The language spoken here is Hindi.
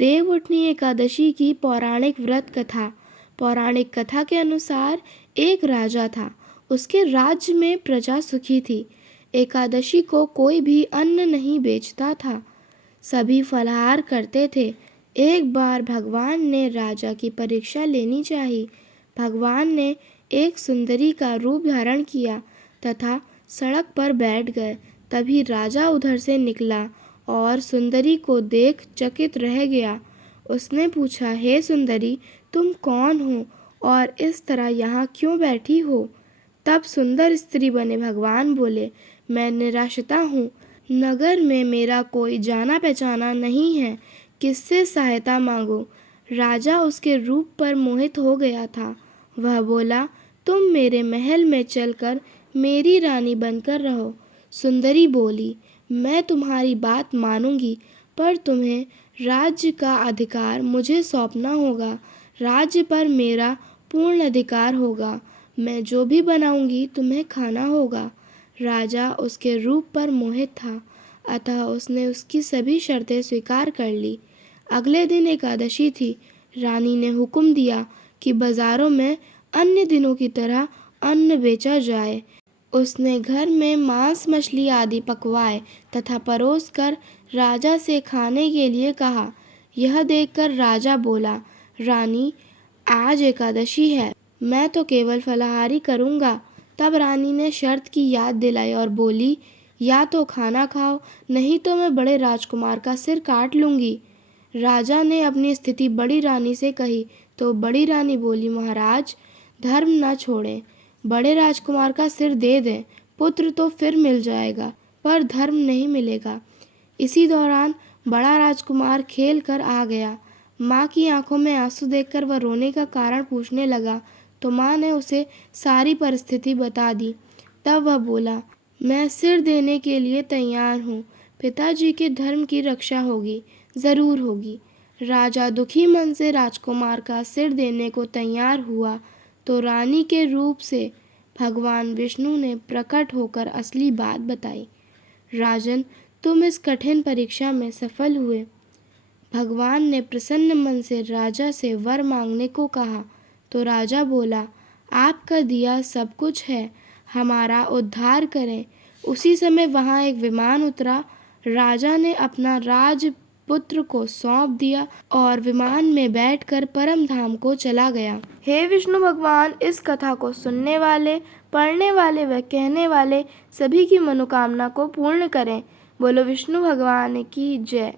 देवउठनी एकादशी की पौराणिक व्रत कथा। पौराणिक कथा के अनुसार एक राजा था। उसके राज्य में प्रजा सुखी थी। एकादशी को कोई भी अन्न नहीं बेचता था। सभी फलाहार करते थे। एक बार भगवान ने राजा की परीक्षा लेनी चाहिए। भगवान ने एक सुंदरी का रूप धारण किया तथा सड़क पर बैठ गए। तभी राजा उधर से निकला और सुंदरी को देख चकित रह गया। उसने पूछा, हे सुंदरी, तुम कौन हो और इस तरह यहाँ क्यों बैठी हो? तब सुंदर स्त्री बने भगवान बोले, मैं निराश्रिता हूँ। नगर में मेरा कोई जाना पहचाना नहीं है। किससे सहायता मांगो? राजा उसके रूप पर मोहित हो गया था। वह बोला, तुम मेरे महल में चलकर मेरी रानी बनकर रहो। सुंदरी बोली, मैं तुम्हारी बात मानूंगी, पर तुम्हें राज्य का अधिकार मुझे सौंपना होगा। राज्य पर मेरा पूर्ण अधिकार होगा। मैं जो भी बनाऊंगी तुम्हें खाना होगा। राजा उसके रूप पर मोहित था, अतः उसने उसकी सभी शर्तें स्वीकार कर ली। अगले दिन एकादशी थी। रानी ने हुक्म दिया कि बाजारों में अन्य दिनों की तरह अन्न बेचा जाए। उसने घर में मांस मछली आदि पकवाए तथा परोस कर राजा से खाने के लिए कहा। यह देखकर राजा बोला, रानी, आज एकादशी है, मैं तो केवल फलाहारी करूँगा। तब रानी ने शर्त की याद दिलाई और बोली, या तो खाना खाओ, नहीं तो मैं बड़े राजकुमार का सिर काट लूँगी। राजा ने अपनी स्थिति बड़ी रानी से कही तो बड़ी रानी बोली, महाराज, धर्म न छोड़ें, बड़े राजकुमार का सिर दे दें। पुत्र तो फिर मिल जाएगा, पर धर्म नहीं मिलेगा। इसी दौरान बड़ा राजकुमार खेल कर आ गया। माँ की आंखों में आंसू देखकर वह रोने का कारण पूछने लगा तो माँ ने उसे सारी परिस्थिति बता दी। तब वह बोला, मैं सिर देने के लिए तैयार हूँ। पिताजी के धर्म की रक्षा होगी, ज़रूर होगी। राजा दुखी मन से राजकुमार का सिर देने को तैयार हुआ तो रानी के रूप से भगवान विष्णु ने प्रकट होकर असली बात बताई। राजन, तुम इस कठिन परीक्षा में सफल हुए। भगवान ने प्रसन्न मन से राजा से वर मांगने को कहा तो राजा बोला, आपका दिया सब कुछ है, हमारा उद्धार करें। उसी समय वहाँ एक विमान उतरा। राजा ने अपना राजपुत्र को सौंप दिया और विमान में बैठकर परम धाम को चला गया। हे विष्णु भगवान, इस कथा को सुनने वाले, पढ़ने वाले व कहने वाले सभी की मनोकामना को पूर्ण करें। बोलो विष्णु भगवान की जय।